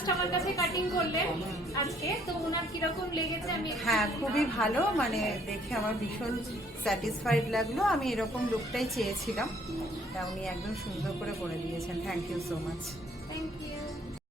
First আমার কাছে cutting করলেন আজকে, তো ওনার কিরকম লেগেছে আমি হ্যাঁ, খুবই ভালো, মানে দেখে আমার ভীষণ স্যাটিসফাইড লাগলো। আমি এরকম লুকটাই চেয়েছিলাম, তা উনি একদম সুন্দর করে দিয়েছেন। Thank you so much. Thank you.